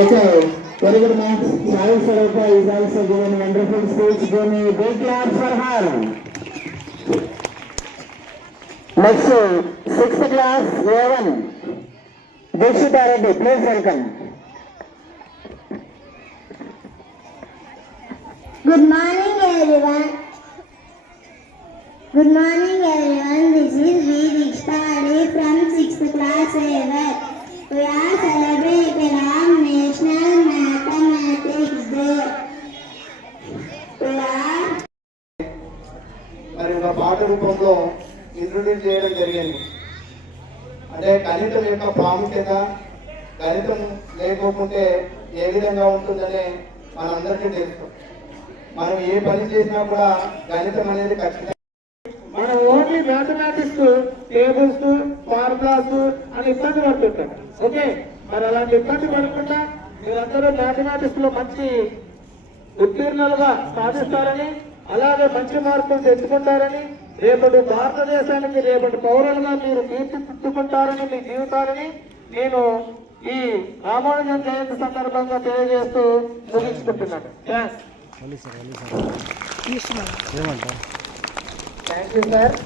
Okay, very good match. Sai Saropa is also given wonderful speech. Give me a big clap for her. Next, 6th class A1. Dikshita Reddy, please welcome. Good morning everyone. Good morning everyone. This is V. Dikshita Reddy from 6th class A1. We are celebrating on National Mathematics Day. We are మరి ఒక పాట రూపంలో introduce చేయడం జరిగింది. అంటే గణితం యొక్క ప్రాముఖ్యత, గణితం లేకపోతే ఏ విధంగా ఉంటుందని మనందరికీ తెలుసు. మనం ఏ పని చేసినా కూడా గణితం అనేది ఖచ్చితంగా మనం ఓన్లీ మ్యాథమెటిక్స్ టేబుల్స్ ఫార్ములాస్ అని ఇబ్బంది పడుతుంటాం. ఓకే, మరి అలాంటి ఇబ్బంది పడకుండా మీరందరూ మ్యాథమెటిక్స్ లో మంచి ఉత్తీర్ణులుగా సాధిస్తారని, అలాగే మంచి మార్కులు తెచ్చుకుంటారని, రేపటి భారతదేశానికి రేపటి పౌరులుగా మీరు తీర్చిదిద్దుకుంటారని మీ జీవితాలని నేను ఈ రామానుజన్ జయంతి సందర్భంగా తెలియజేస్తూ ముగించుకుంటున్నాను. Thank you sir.